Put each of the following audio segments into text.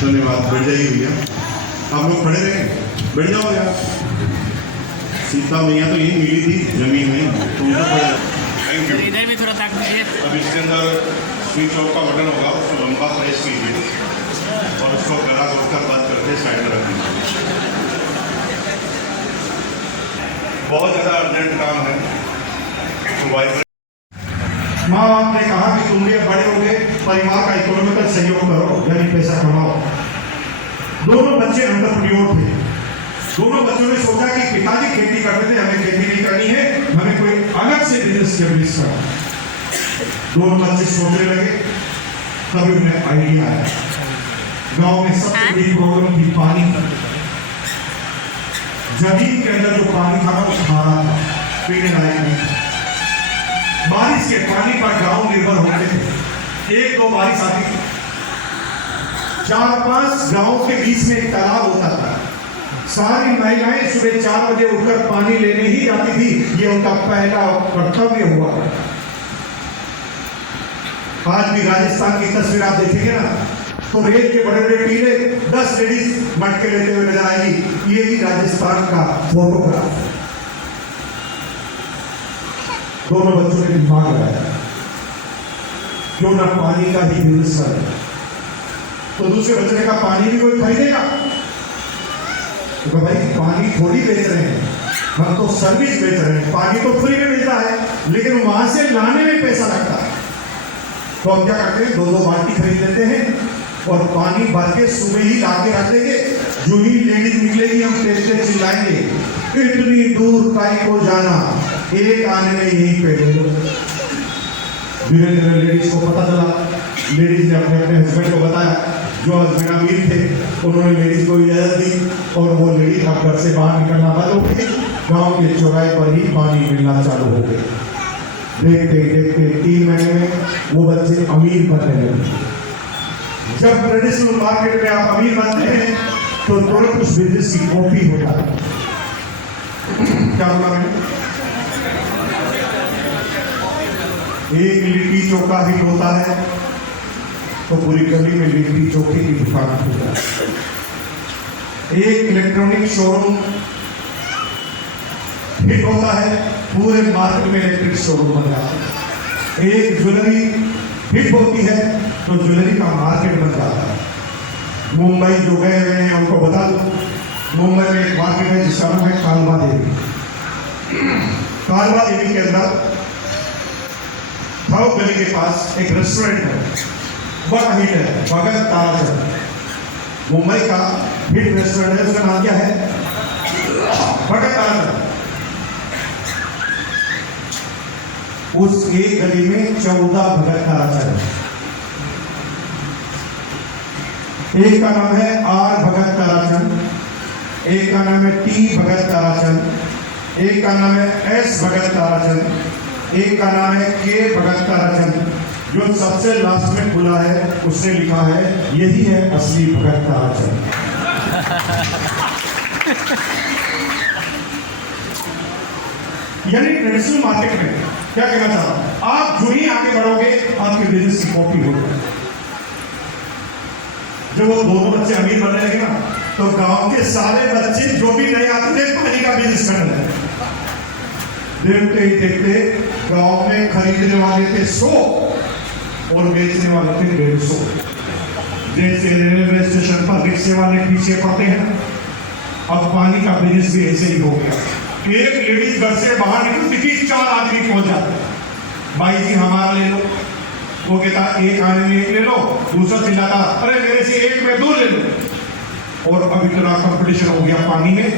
धन्यवाद। बैठ जाइए भैया, आप लोग खड़े रहे, बैठ जाओ यार। सीता मैया तो यही मिली थी जमीन में, तो उनका खड़े। Thank you. इधर भी थोड़ा ताक दीजिए। अब इसके अंदर स्विच ऑफ का बटन होगा, उसको लंबा प्रेस कीजिए और उसको गला घोटकर बंद करके साइड में रख दीजिए। बहुत ज़्यादा अर्जेंट काम है। तो माँ बाप ने कहा कि तुम भी बड़े हो गए, परिवार का इकोनॉमिकल सहयोग करो, यानी पैसा कमाओ। दोनों बच्चे एंटरप्रेन्योर थे। दोनों बच्चों ने सोचा कि पिताजी खेती करते थे, हमें खेती नहीं करनी है, हमें कोई अलग से बिजनेस स्टैब्लिश करो। दोनों बच्चे सोचने लगे, तभी उन्हें आइडिया आया। गांव में सबसे बड़ी प्रॉब्लम थी पानी। जमीन के अंदर जो पानी था वो खारा था, पीने लायक नहीं था। बारिश के पानी पर गांव निर्भर होते थे। एक दो बारिश आती थी, 4-5 गांव के बीच में एक तालाब होता था। सारी महिलाएं सुबह 4 बजे उठकर पानी लेने ही जाती थी। ये उनका पहला कर्तव्य हुआ। आज भी राजस्थान की तस्वीर आप देखेंगे ना, तो रेत के बड़े बड़े टीले 10 लेडीज मटके लेते हुए नजर आएगी। ये ही राजस्थान का फोटोग्राफ। दोनों बच्चों ने दिमाग लगाया, क्यों ना पानी का ही बिजनेस करें। तो दूसरे बच्चे ने कहा पानी भी कोई खरीदेगा? तो भाई पानी थोड़ी बेच रहे हैं, हम तो सर्विस बेच रहे हैं। पानी तो फ्री में मिलता है, लेकिन वहां से लाने में पैसा लगता है। तो हम क्या करते हैं, 2-2 बाल्टी खरीद लेते हैं और पानी भर के सुबह ही ला के रख देंगे। जो ही लेडीज निकलेगी हम तेज चिल्लाएंगे, इतनी दूर काई को जाना, एक आने में यहीं पे ले लो। धीरे धीरे लेडीज को पता चला। लेडीज ने अपने अपने हस्बैंड को बताया। जो हस्बैंड अमीर थे उन्होंने लेडीज को इजाजत दी और वो लेडीज अब घर से बाहर निकलना बंद हो गई। गाँव के चौराहे पर ही पानी मिलना चालू हो गए। देखते देखते 3 महीने में वो बच्चे अमीर बनने लगे। जब ट्रेडिशनल मार्केट में आप अमीर बनते हैं तो तुरंत उस बिजनेस की कॉपी हो जाती है। क्या हुआ मैंने? एक लिट्टी चोखा हिट होता है तो पूरी गली में लिट्टी चोखे की दुकान खुल जाती है। एक इलेक्ट्रॉनिक शोरूम हिट होता है, पूरे मार्केट में इलेक्ट्रिक शोरूम बन जाता है। एक ज्वेलरी हिट होती है तो ज्वेलरी का मार्केट बन जाता है। मुंबई जो गए हुए हैं उनको बता दो, मुंबई में एक मार्केट है जिसका नाम है कालवा देवी। कालवा देवी के अंदर थाउक गली के पास एक रेस्टोरेंट है, बड़ा हिट है, भगत ताराचंद। मुंबई का हिट रेस्टोरेंट है, उसका नाम क्या है? भगत ताराचंद। उस एक गली में 14 भगत ताराचंद। एक का नाम है आर भगत ताराचंद, एक का नाम है टी भगत ताराचंद, एक का नाम है एस भगत ताराचंद, एक का नाम है के भगत ताराचंद। जो सबसे लास्ट में खुला है उसने लिखा है यही है असली भगत ताराचंद। यानी ट्रेडिशनल मार्केट में क्या कहना चाह रहा हूं, आप जो ही आगे बढ़ोगे आपके बिजनेस की कॉपी होगी। जब वो दोनों बच्चे अमीर बनने लगे ना, तो गांव के सारे बच्चे जो भी नए आते थे पानी का बिजनेस करने लगे। देखते ही देखते गांव में खरीदने वाले थे 100 और बेचने वाले थे 150। जैसे रेलवे स्टेशन पर रिक्शे वाले पीछे पड़ते हैं, अब पानी का बिजनेस भी ऐसे ही हो गया। एक लेडीज घर से बाहर निकलती थी, 4 आदमी पहुंच जाते। भाई जी हमारा ले लो। वो कहता एक आने में 1 ले लो, दूसरा चिल्लाता अरे मेरे से 1 में 2 ले लो। और अब इतना कंपटीशन हो गया पानी में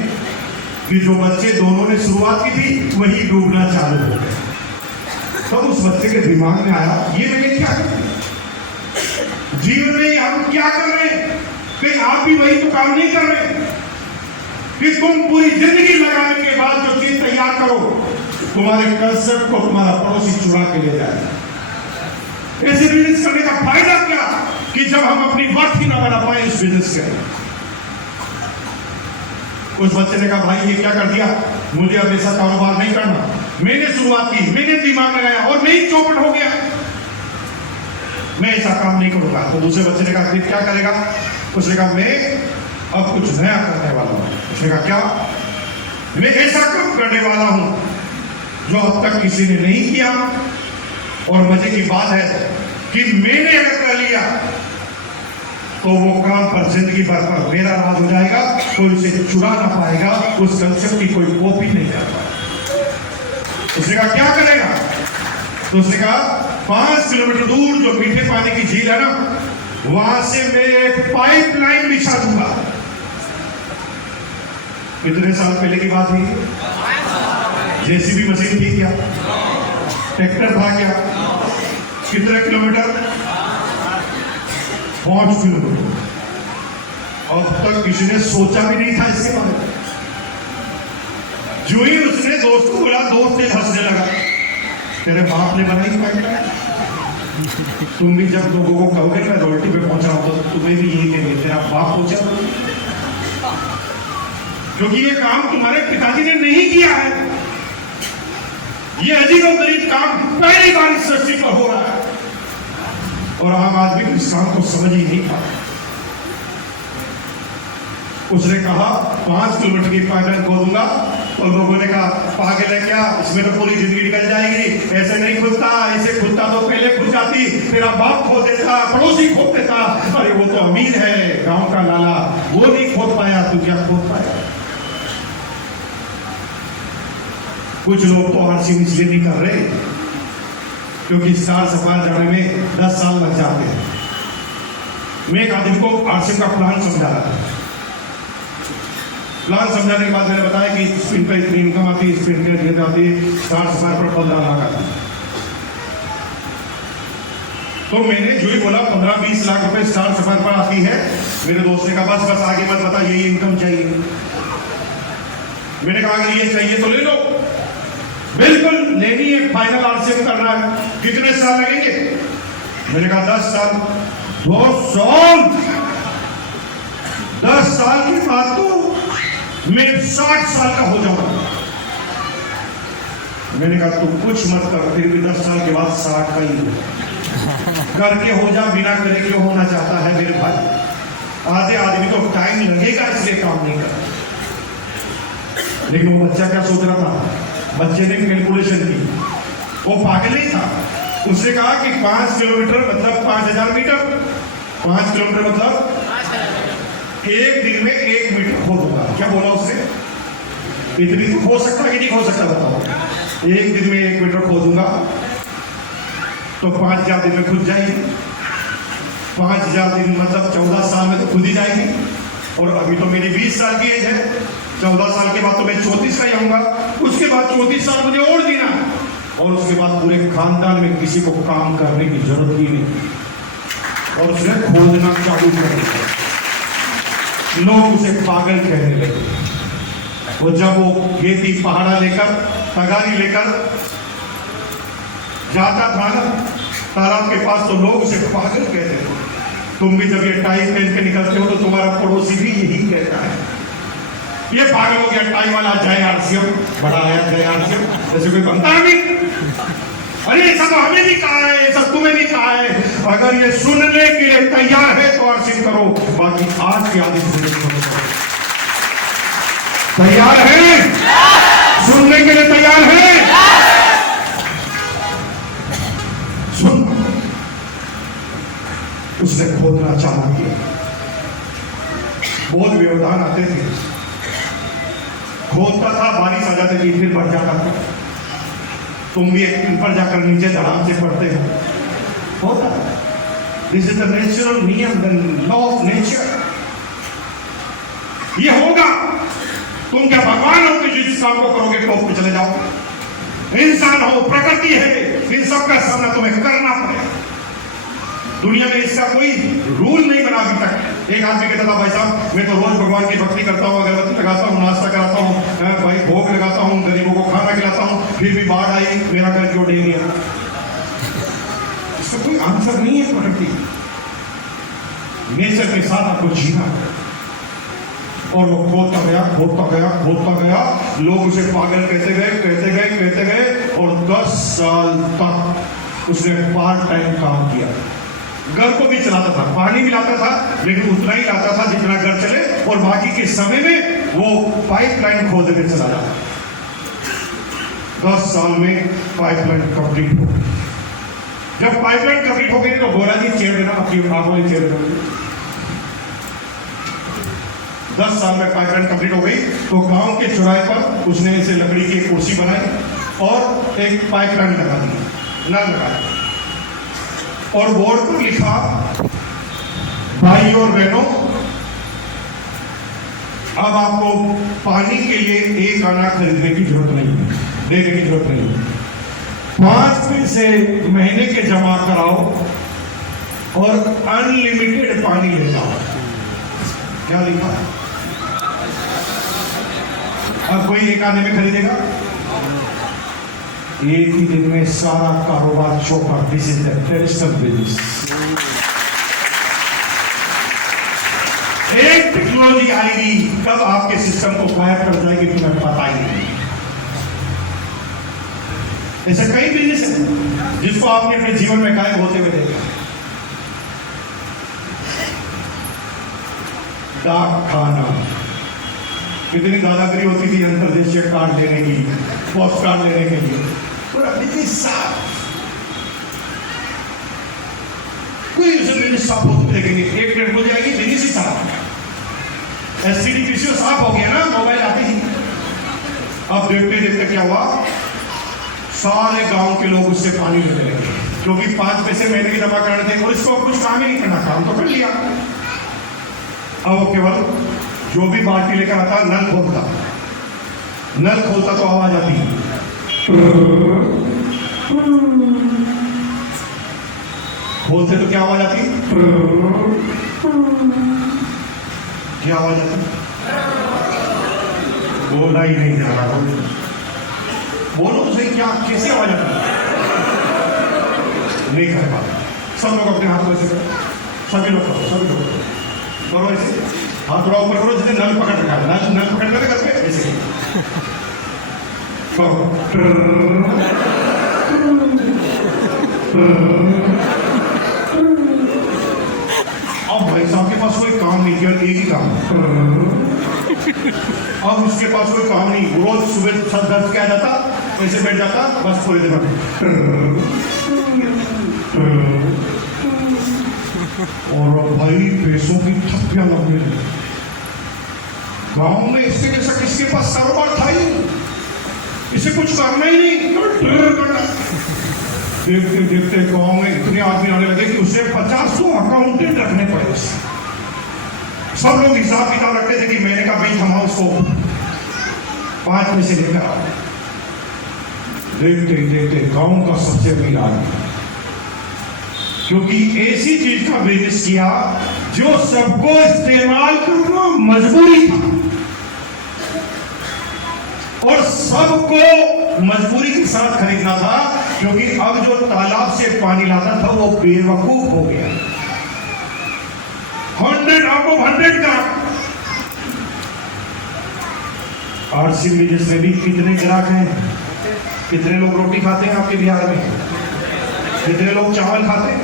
कि जो बच्चे दोनों ने शुरुआत की थी वही डूबना चालू हो गया। तब उस बच्चे के दिमाग में आया ये मैंने क्या कर दिया, जीवन में हम क्या कर रहे हैं? कहीं आप भी वही तो काम नहीं कर रहे कि तुम पूरी जिंदगी लगाने के बाद जो चीज तैयार करो तुम्हारे कंसेप्ट को तुम्हारा पड़ोसी चुरा के ले जाए। ऐसे बिजनेस करने का फायदा क्या कि जब हम अपनी वर्थ ही ना बना पाए इस बिजनेस के। उस बच्चे ने कहा भाई ये क्या कर दिया, मुझे अब ऐसा कारोबार नहीं करना। मैंने शुरुआत की, मैंने दिमाग लगाया और मैं ही चौपट हो गया, मैं ऐसा काम नहीं करूंगा। तो दूसरे बच्चे ने कहा फिर क्या करेगा? उसने कहा मैं अब कुछ नया करने वाला हूं। उसने कहा क्या? मैं ऐसा काम करने वाला हूं जो अब तक किसी ने नहीं किया, और मजे की बात है कि मैंने अगर कर लिया तो वो काम पर जिंदगी भर पर मेरा राज हो जाएगा, कोई इसे चुरा ना पाएगा, उस कंसेप्ट की कोई कॉपी नहीं कर पाएगा। उसने कहा क्या करेगा? तो उसने कहा 5 किलोमीटर दूर जो मीठे पानी की झील है ना, वहां से मैं एक पाइपलाइन बिछा दूंगा। कितने साल पहले की बात हुई? जेसीबी मशीन थी क्या? ट्रैक्टर था क्या? कितने किलोमीटर? 5 किलोमीटर। अब तक किसी ने सोचा भी नहीं था इसके बारे में। जो ही उसने दोस्त को बोला, दोस्त ने हंसने लगा, तेरे बाप ने बनाई पाइपलाइन? तुम भी जब लोगों को कहोगे मैं रोटी पे पहुंचा हूं तो तुम्हें भी यही कहेंगे तेरा बाप पहुंचा, क्योंकि ये काम तुम्हारे पिताजी ने नहीं किया है। ये अजीबोगरीब काम पहली बार इस सृष्टि पर हो रहा है, और आम आदमी इस काम को समझ ही नहीं पाता। उसने कहा 5 किलोमीटर की पाइपलाइन खोदूंगा, तो लोगों ने कहा पागल है क्या, इसमें तो पूरी जिंदगी निकल जाएगी, ऐसे नहीं खुदता, ऐसे खुदता तो पहले खुद जाती, तेरा बाप खोद देता, पड़ोसी खोद देता, अरे वो तो अमीर है, गांव का लाला, वो नहीं खोद पाया, तू क्या खोद पाया? कुछ लोग तो आरसी इसलिए नहीं कर रहे क्योंकि स्टार सफार जाने में 10 साल लग जाते हैं। मैं एक आदमी को आरसी का प्लान समझा रहा था। प्लान समझाने के बाद मैंने बताया कि स्पिन पे इतनी इनकम आती है, स्पिन पे इतनी आती है, स्टार सफार पर 15 लाख आती है। तो मैंने जो ही बोला 15-20 लाख रुपए स्टार सफार पर आती है, मेरे दोस्त ने कहा बस आगे मत बता, यही इनकम चाहिए। मैंने कहा कि ये चाहिए तो ले लो, बिल्कुल लेनी है, फाइनल आरसीएम करना है, कितने साल लगेंगे? मैंने कहा 10 साल। 10 साल के बाद तो मैं 60 साल का हो जाऊंगा। मैंने कहा तुम कुछ मत कर, फिर भी 10 साल के बाद 60 का ही हो, करके हो जा, बिना करे क्यों होना चाहता है मेरे भाई? आधे आदमी तो टाइम लगेगा इसलिए काम नहीं करता। लेकिन वो बच्चा क्या सोच रहा था? बच्चे ने कैलकुलेशन की, वो पागल नहीं था। उसने कहा कि 5 किलोमीटर मतलब 5000 मीटर, 5 किलोमीटर मतलब एक दिन में 1 मीटर खोदूंगा। क्या बोला उसने? इतनी तो हो सकता कि नहीं हो सकता बताओ? एक दिन में 1 मीटर खोदूंगा तो 5000 दिन में खुद जाएगी। 5000 दिन मतलब 14 साल में तो खुद ही जाएगी, और अभी तो मेरी 20 साल की एज है, 14 साल के बाद तो मैं 34 का ही आऊंगा, उसके बाद 34 साल मुझे और जीना, और उसके बाद पूरे खानदान में किसी को काम करने की जरूरत ही नहीं। और उसने खोदना चालू कर दिया। लोग उसे पागल कहने लगे। वो जब वो खेती पहाड़ा लेकर, तगारी लेकर जाता था ना तालाब के पास, तो लोग उसे पागल कहते थे। तुम भी जब ये टाई पहन के निकलते हो तो तुम्हारा पड़ोसी भी यही कहता है, ये पागल हो गया टाई वाला, जय आरसीएम, बड़ा आया जय आरसीएम, जैसे कोई बनता नहीं। अरे ये सब हमें भी कहा है, ये सब तुम्हें भी कहा है। अगर ये सुनने के लिए तैयार है तो आरसीएम करो, बाकी आज की आदत तैयार है, सुनने के लिए तैयार है? सुन। उसने खोदना चालू किया, बहुत व्यवधान आते थे, खोदता था, बारिश आ जाती थी, फिर बढ़ जाता था। तुम भी एक दिन पर जाकर नीचे धड़ाम से पढ़ते हो, होता है। दिस इज द नेचुरल नियम, द लॉ ऑफ नेचर। ये होगा। तुम क्या भगवान हो कि जिस काम को करोगे टॉप पे चले जाओ? इंसान हो, प्रकृति है, इन सब का सामना तुम्हें करना पड़ेगा। दुनिया में इसका कोई रूल नहीं बना अभी तक। एक आदमी कहता था भाई साहब मैं तो रोज भगवान की भक्ति करता हूँ, अगरबत्ती लगाता हूँ, नाश्ता कराता हूँ, भाई भोग लगाता हूँ, गरीबों को खाना खिलाता हूँ, फिर भी बाढ़ आई, मेरा घर क्यों डूब गया? इसका कोई आंसर नहीं है। प्रकृति नेचर के साथ आपको जीना है। और वो खोदता गया, लोग उसे पागल कहते गए और 10 साल तक उसने पार्ट टाइम काम किया। घर को भी चलाता था, पानी भी लाता था, लेकिन उतना ही लाता था जितना घर चले, और बाकी के समय में वो पाइपलाइन खोदने चला जाता। 10 साल में पाइपलाइन कंप्लीट हो गई। जब पाइपलाइन कंप्लीट हो गई तो बोला जी चेयर देना, आपकी आंखों में चेयर देना। 10 साल में पाइपलाइन कंप्लीट हो गई तो गांव के चौराहे पर उसने इसे लकड़ी की एक कुर्सी बनाई और एक पाइपलाइन लगा दी, नल लगाया, और बोर्ड पर लिखा, भाई और बहनों, अब आपको पानी के लिए एक आना खरीदने की जरूरत नहीं है, देने की जरूरत नहीं है। 5 पैसे महीने के जमा कराओ और अनलिमिटेड पानी ले जाओ। क्या लिखा है? अब कोई एक आने में खरीदेगा? एक ही दिन में सारा कारोबार चौपट। This is the traditional business. एक टेक्नोलॉजी आएगी कब आपके सिस्टम को गायब कर जाएगी तुम्हें पता ही नहीं। ऐसे कई बिजनेस है जिसको आपने अपने जीवन में गायब होते हुए देखा। डाक खाना, कितनी दादागिरी होती थी अंतरदेशीय कार्ड लेने की, पोस्ट कार्ड लेने के लिए। पूरा बिजनेस साफ, कोई उसे बिजनेस साफ होते देखेंगे, एक डेढ़ हो जाएगी, बिजनेस ही साफ। एसटीडी पीसीओ साफ हो गया ना, मोबाइल आती ही। अब देखते देखते क्या हुआ, सारे गांव के लोग उससे पानी लेने लगे, क्योंकि 5 पैसे महीने की जमा कराने थे और इसको कुछ काम ही नहीं करना, काम तो कर लिया। अब वो केवल जो भी बाल्टी लेकर आता नल खोलता तो आवाज आती, खोलते तो क्या आवाज आती, क्या आवाज आती, बोला ही नहीं जा रहा। बोलो तो सही, क्या कैसे आवाज आती, नहीं कर पाता। सब लोग अपने हाथ में से, सभी लोग करो ऐसे, हाथ थोड़ा ऊपर करो जैसे नल पकड़ रखा है, नल पकड़ कर करके ऐसे करो। अब भाई साहब के पास कोई काम नहीं, केवल एक ही काम। अब उसके पास कोई काम नहीं, रोज सुबह 10 क्या जाता, ऐसे बैठ जाता, बस थोड़ी देर और भाई पैसों की थप्पियां लगने लगी। गांव में इससे जैसा किसके पास कारोबार था ही, इसे कुछ करना ही नहीं, करना। देखते देखते गांव में इतने आदमी आने लगे कि उसे 50 अकाउंटेंट रखने पड़े। सब लोग हिसाब किताब रखते थे कि महीने का बिल जमा उसको 5 में से लेकर आओ। देखते देखते गांव का सबसे अमीर आदमी, क्योंकि ऐसी चीज का बिजनेस किया जो सबको इस्तेमाल करना मजबूरी था, और सबको मजबूरी के साथ खरीदना था, क्योंकि अब जो तालाब से पानी लाता था वो बेवकूफ हो गया। 100 आउट ऑफ 100 का आरसी बिजनेस में भी कितने ग्राहक हैं, कितने लोग रोटी खाते हैं आपके बिहार में, कितने लोग चावल खाते हैं,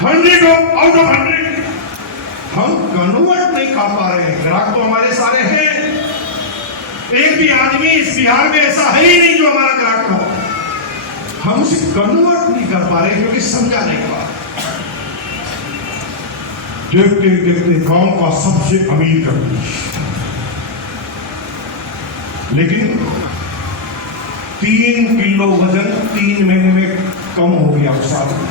100 आउट ऑफ 100 हम कन्वर्ट नहीं कर पा रहे हैं। ग्राहक तो हमारे सारे हैं, एक भी आदमी इस बिहार में ऐसा है ही नहीं जो हमारा ग्राहक हो। हम उसे कन्वर्ट नहीं कर पा रहे क्योंकि समझा नहीं पा रहे। देखते देखते गांव का सबसे अमीर कर दिया, लेकिन 3 किलो वजन 3 महीने में कम हो गया उस आदमी।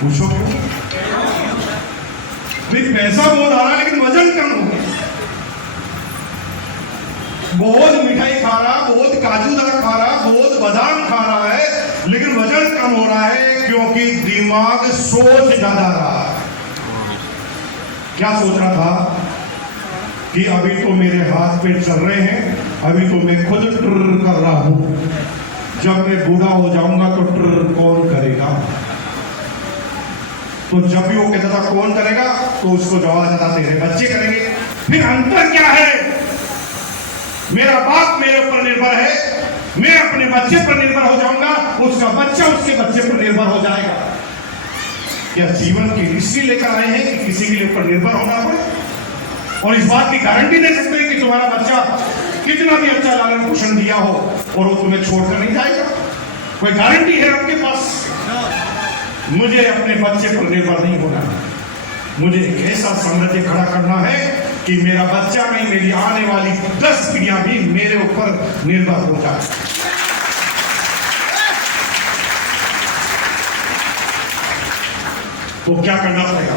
पूछो क्यों? पैसा बहुत आ रहा है लेकिन वजन कम हो गया। बहुत मिठाई खा रहा, बहुत काजूदार खा रहा, बहुत बादाम खा रहा है, लेकिन वजन कम हो रहा है क्योंकि दिमाग सोच ज्यादा रहा। क्या सोच रहा था कि अभी तो मेरे हाथ पे चल रहे हैं, अभी तो मैं खुद ट्र कर रहा हूं, जब मैं बूढ़ा हो जाऊंगा तो ट्र कौन करेगा। तो जब भी वो कहता था कौन करेगा, तो उसको जवाब आता तेरे बच्चे करेंगे। फिर अंतर क्या है? मेरा बाप मेरे ऊपर निर्भर है, मैं अपने बच्चे पर निर्भर हो जाऊंगा, उसका बच्चा उसके बच्चे पर निर्भर हो जाएगा। क्या जीवन की हिस्ट्री लेकर आए हैं कि किसी के ऊपर निर्भर होना पड़े? और इस बात की गारंटी दे सकते हैं कि तुम्हारा बच्चा कितना भी अच्छा लालन पोषण दिया हो और वो तुम्हें छोड़कर नहीं जाएगा? कोई गारंटी है आपके पास? मुझे अपने बच्चे पर निर्भर नहीं होना, मुझे एक ऐसा साम्राज्य खड़ा करना है कि मेरा बच्चा नहीं, मेरी आने वाली 10 पीढ़ियां भी मेरे ऊपर निर्भर हो जाए। तो क्या करना पड़ेगा?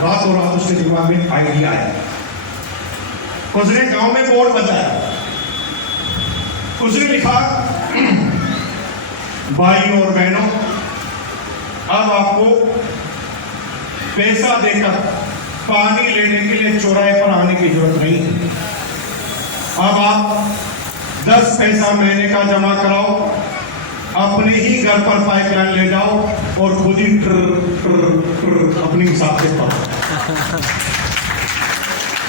रातों रात उसके दिमाग में आइडिया है। उसने गांव में बोर्ड बताया, उसने लिखा भाइयों और बहनों, अब आपको पैसा देकर पानी लेने के लिए चौराहे पर आने की जरूरत नहीं है। अब आप 10 पैसा महीने का जमा कराओ, अपने ही घर पर पाइपलाइन ले जाओ और खुद ही अपने हिसाब से पाओ।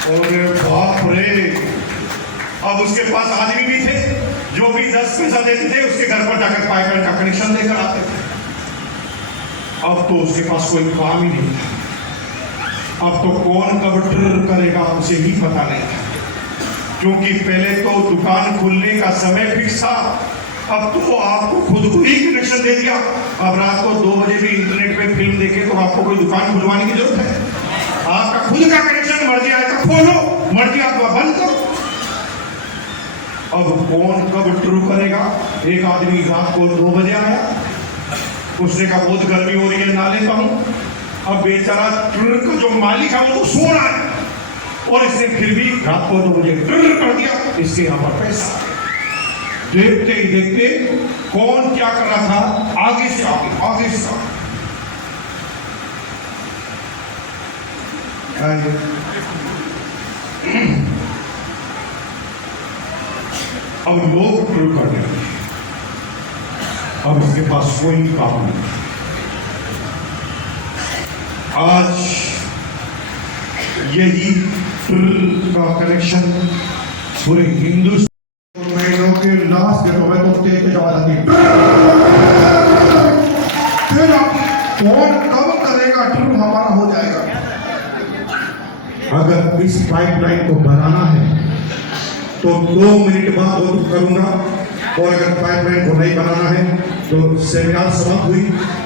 और बाप रे, अब उसके पास आदमी भी थे जो भी 10 पैसा देते थे, उसके घर पर जाकर पाइपलाइन का कनेक्शन लेकर आते थे। अब तो उसके पास कोई काम ही नहीं था। अब तो कौन कब करेगा उसे ही पता नहीं था, क्योंकि पहले तो दुकान खुलने का समय फिक्स था, अब तो आपको खुद को ही कनेक्शन दे दिया। अब रात को 2 बजे भी इंटरनेट पे फिल्म देखे तो आपको कोई दुकान खुलवाने की जरूरत है? आपका खुद का कनेक्शन, मर्जी आए तो खोलो, मर्जी आप बंद करो। अब कौन कब ट्रू करेगा? एक आदमी रात को 2 बजे आया, उसने कहा बहुत गर्मी हो रही है, ना लेता हूं। अब बेचारा ट्रू का जो मालिक है वो तो सो रहा है, और इसने फिर भी रात को 2 बजे ट्रू कर दिया। इसके यहां पर पैसा देखते ही देखते कौन क्या कर रहा था, आगे से आगे से अब लोग ट्रू करने लगे। अब इसके पास कोई काम नहीं। आज यही का कनेक्शन पूरे हिंदुस्तान महीनों के लास्ट डेटों में तो तेज जवाब आती, फिर कौन कब करेगा ट्रू हमारा हो जाएगा। अगर इस पाइपलाइन को बनाना है तो 2 मिनट बाद वो करूंगा, और अगर पाइपलाइन को नहीं बनाना है तो सेमिनार समाप्त हुई,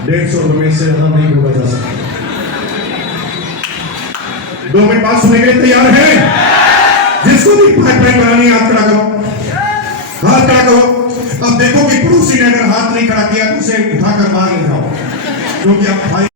150 रुपए से ज्यादा नहीं बोला जा सकता। 2 मिनट बाद सुनने के लिए तैयार है? जिसको भी पाइपलाइन बनानी है हाथ खड़ा करो, हाथ खड़ा करो। अब देखो कि पड़ोसी ने अगर हाथ नहीं खड़ा किया तो उसे उठाकर मार ले जाओ, क्योंकि आप भाई